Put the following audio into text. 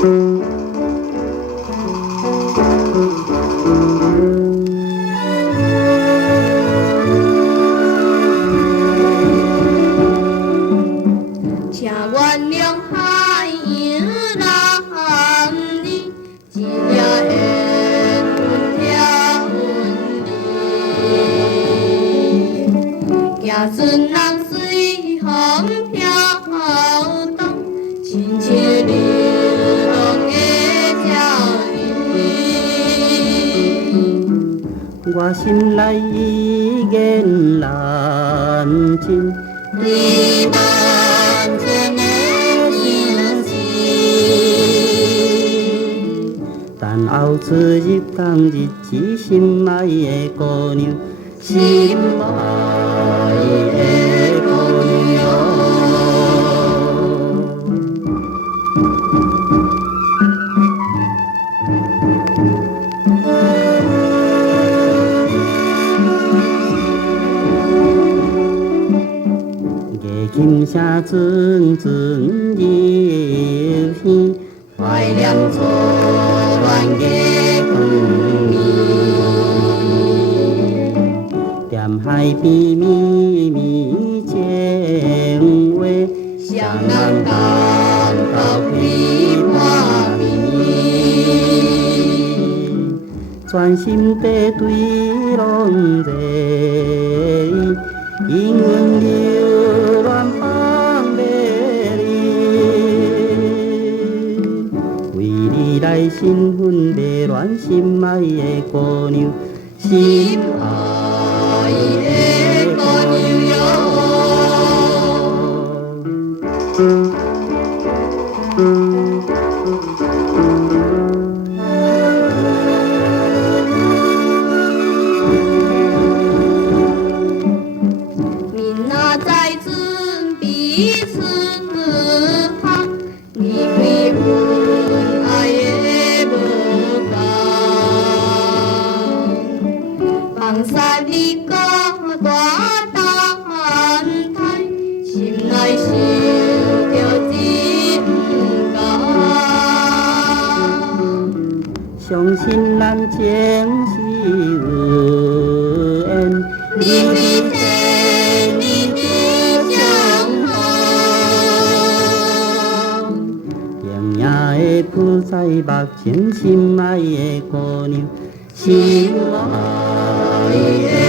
请原谅海洋男儿，一夜缘分挑分离，行船人随风飘动，亲像流浪的鸟儿。我心内已然难尽，对万千的心事，但后出入冬日子，心爱的姑娘，心爱的姑娘。琴声阵阵入耳，怀念初恋的光暝。踮海边绵绵情话，双人感到彼半暝。全心地对拢热意，因阮留恋放袂离。为你来身份迷恋心爱的姑娘，心爱的姑娘哟。彼此旁，离开阮爱的无讲，放下你个大担待，心内想着真不甘。相信咱前世有缘，你铺在目前，心爱的姑娘，心爱的。